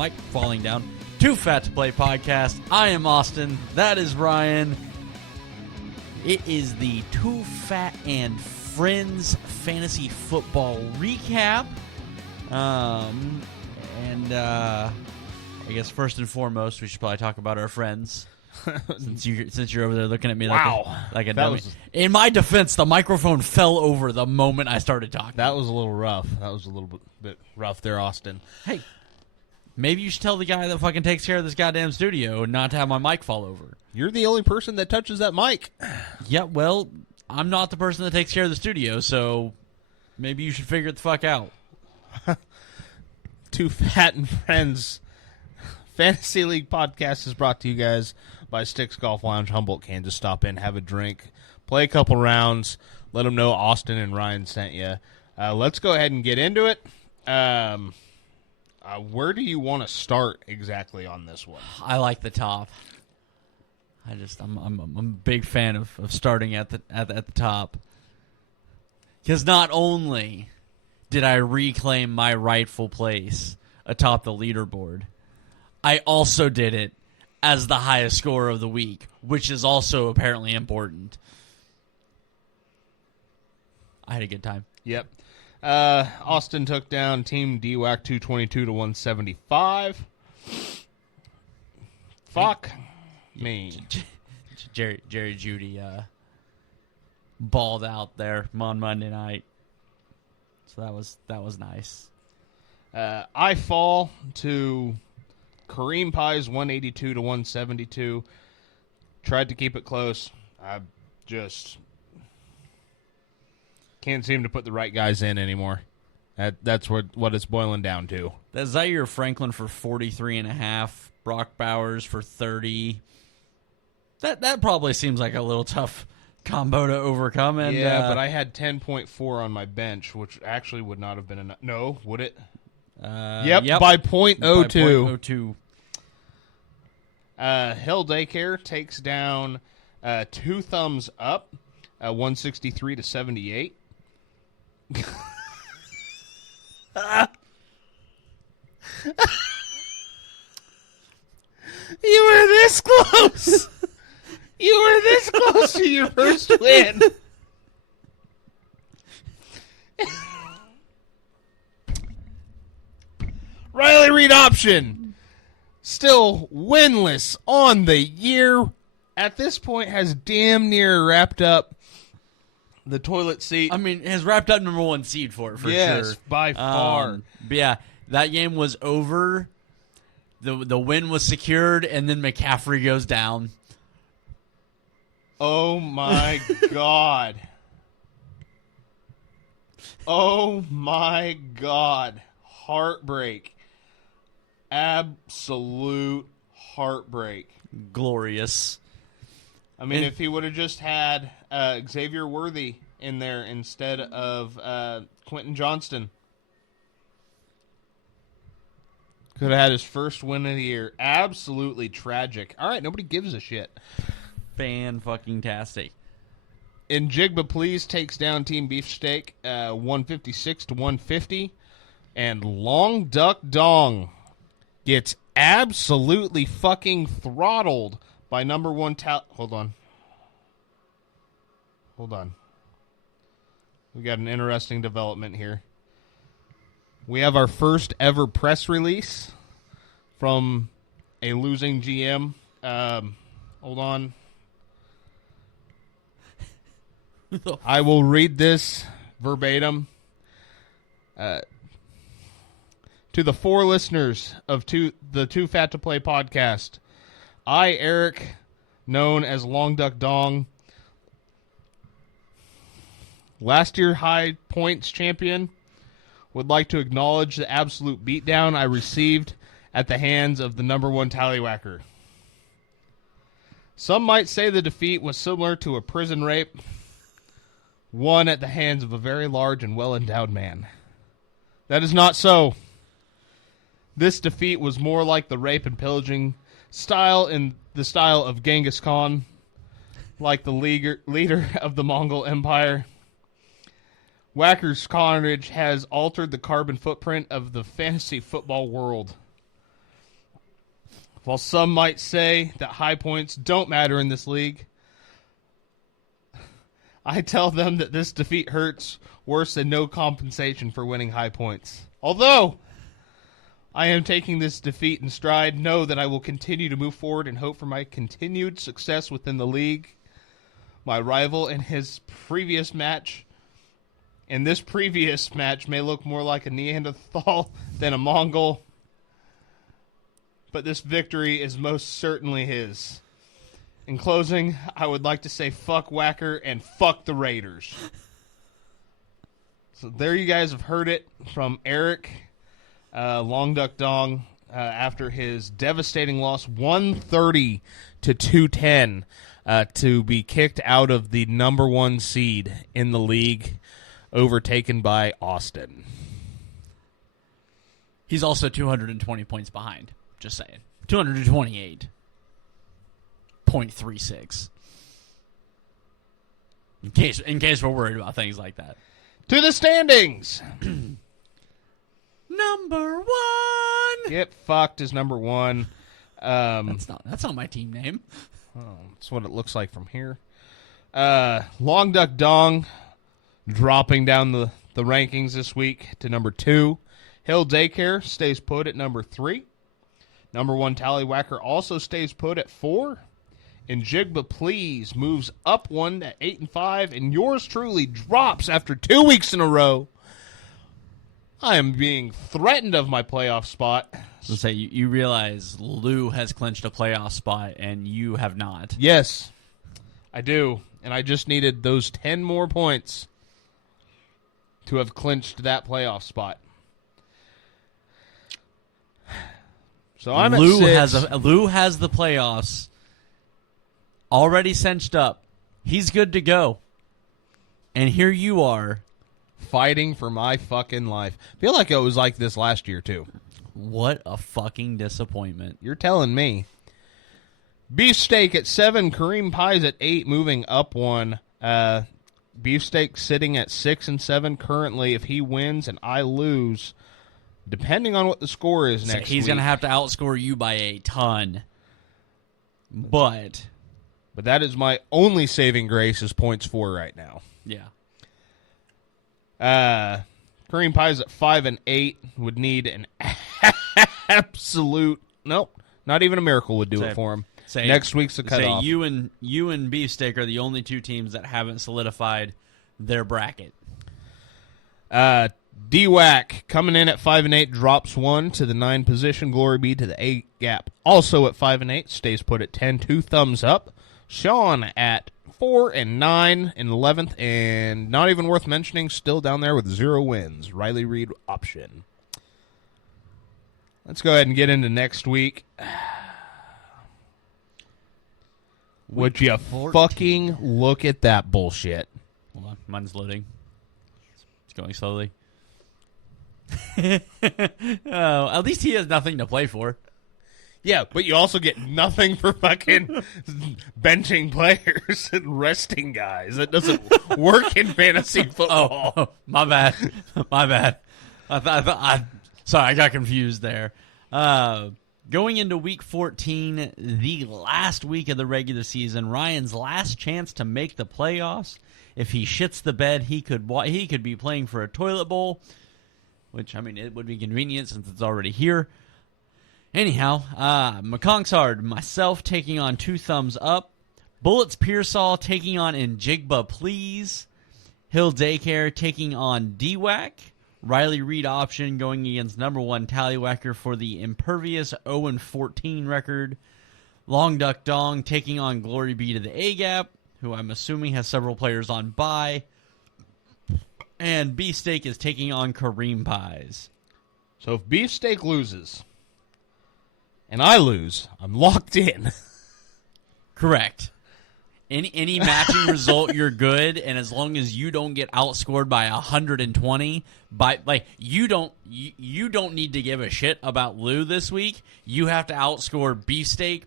mic falling down. Too Fat to Play podcast. I am Austin. That is Ryan. It is the Too Fat and Friends Fantasy Football Recap. I guess first and foremost, we should probably talk about our friends. since you're over there looking at me like a dummy. In my defense, the microphone fell over the moment I started talking. That was a little rough. That was a little bit rough there, Austin. Hey, maybe you should tell the guy that fucking takes care of this goddamn studio not to have my mic fall over. You're the only person that touches that mic. Yeah, well, I'm not the person that takes care of the studio, so maybe you should figure it the fuck out. Too Fat and Friends Fantasy League podcast is brought to you guys by Sticks Golf Lounge, Humboldt, Kansas. Stop in, have a drink, play a couple rounds, let them know Austin and Ryan sent you. Let's go ahead and get into it. Where do you want to start exactly on this one? I like the top. I'm a big fan of starting at the top, because not only did I reclaim my rightful place atop the leaderboard, I also did it as the highest scorer of the week, which is also apparently important. I had a good time. Yep. Austin took down Team DWAC 222 to 175. Fuck me. Jerry Jeudy balled out there on Monday night. So that was nice. I fall to Kareem Pies 182 to 172. Tried to keep it close. I just can't seem to put the right guys in anymore. That's what it's boiling down to. That's Zaire Franklin for 43.5. Brock Bowers for 30. That probably seems like a little tough combo to overcome. And, yeah, but I had 10.4 on my bench, which actually would not have been enough. No, would it? Yep, by .02. By .02. Hill Daycare takes down Two Thumbs Up, 163 to 78. You were this close. You were this close to your first win. Riley Reed option. Still winless on the year. At this point, has damn near wrapped up the toilet seat. I mean, has wrapped up number one seed for sure. Yes, by far. But yeah, that game was over. The win was secured, and then McCaffrey goes down. Oh, my God. Oh, my God. Heartbreak. Absolute heartbreak. Glorious. I mean, if he would have just had Xavier Worthy in there instead of Quentin Johnston, could have had his first win of the year. Absolutely tragic. All right, nobody gives a shit. Fan-fucking-tastic. And Jigba Please takes down Team Beefsteak 156 to 150. And Long Duck Dong gets absolutely fucking throttled by number one Hold on. We got an interesting development here. We have our first ever press release from a losing GM. Hold on. I will read this verbatim. To the four listeners of the Too Fat to Play podcast, I, Eric, known as Long Duck Dong, last year high points champion, would like to acknowledge the absolute beatdown I received at the hands of the number one tallywhacker. Some might say the defeat was similar to a prison rape, won at the hands of a very large and well-endowed man. That is not so. This defeat was more like the rape and pillaging style in the style of Genghis Khan, like the leader of the Mongol Empire. Whacker's carnage has altered the carbon footprint of the fantasy football world. While some might say that high points don't matter in this league, I tell them that this defeat hurts worse than no compensation for winning high points. Although I am taking this defeat in stride, know that I will continue to move forward and hope for my continued success within the league. My rival in his previous match, and this previous match may look more like a Neanderthal than a Mongol, but this victory is most certainly his. In closing, I would like to say fuck Whacker and fuck the Raiders. So there you guys have heard it from Eric Long Duck Dong after his devastating loss 130 to 210 to be kicked out of the number 1 seed in the league, overtaken by Austin. He's also 220 points behind. Just saying. 228.36. In case we're worried about things like that. To the standings. Number 1. Get fucked is number 1. That's not my team name. That's what it looks like from here. Long Duck Dong dropping down the rankings this week to number 2. Hill Daycare stays put at number 3. Number 1 Tallywhacker also stays put at 4. And Jigba Please moves up 1 to 8 and 5. And yours truly drops after 2 weeks in a row. I am being threatened of my playoff spot. So say you realize Lou has clinched a playoff spot and you have not. Yes, I do. And I just needed those 10 more points to have clinched that playoff spot. So I'm Lou at 6. Lou has the playoffs already cinched up. He's good to go. And here you are fighting for my fucking life. Feel like it was like this last year too. What a fucking disappointment. You're telling me. Beefsteak at 7, Kareem Pies at 8, moving up 1. Beefsteak sitting at 6 and 7 currently. If he wins and I lose, depending on what the score is next week, he's going to have to outscore you by a ton. But that is my only saving grace is points 4 right now. Yeah. Kareem Pies at 5 and 8 would need an absolute not even a miracle would do it for him. Next week's the cutoff. You and Beefsteak are the only 2 teams that haven't solidified their bracket. D-Wack coming in at 5 and 8 drops 1 to the 9 position. Glory be to the 8 gap. Also at 5 and 8 stays put at 10. 2 thumbs up. Sean at 4 and 9 in 11th, and not even worth mentioning, still down there with 0 wins. Riley Reed option. Let's go ahead and get into next week. Would you 14. fucking look at that bullshit? Hold on, mine's loading. It's going slowly. Oh, at least he has nothing to play for. Yeah, but you also get nothing for fucking benching players and resting guys. That doesn't work in fantasy football. Oh, my bad. My bad. Sorry, I got confused there. Going into week 14, the last week of the regular season, Ryan's last chance to make the playoffs. If he shits the bed, he could be playing for a toilet bowl, which, I mean, it would be convenient since it's already here. Anyhow, McConksard, myself taking on 2 thumbs up. Bullets Pearsall taking on Njigba Please. Hill Daycare taking on D-Wack. Riley Reed option going against number 1 Tallywhacker for the impervious 0-14 record. Long Duck Dong taking on Glory Be to the A-Gap, who I'm assuming has several players on bye. And Beefsteak is taking on Kareem Pies. So if Beefsteak loses and I lose, I'm locked in. Correct. Any matching result, you're good, and as long as you don't get outscored by 120, you don't need to give a shit about Lou this week. You have to outscore Beefsteak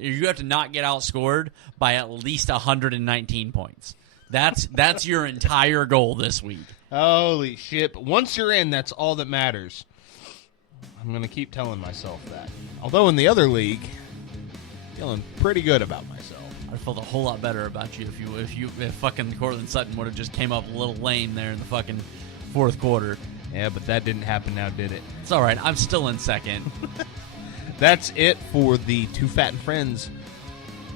you have to not get outscored by at least 119 points. That's your entire goal this week. Holy shit! But once you're in, that's all that matters. I'm going to keep telling myself that. Although in the other league, feeling pretty good about myself. I'd felt a whole lot better about you if fucking Cortland Sutton would have just came up a little lame there in the fucking fourth quarter. Yeah, but that didn't happen now, did it? It's all right. I'm still in second. That's it for the Too Fat and Friends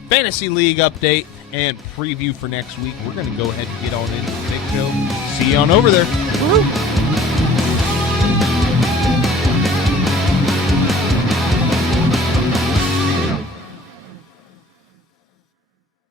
Fantasy League update and preview for next week. We're going to go ahead and get on into the big show. See you on over there. Woo-hoo.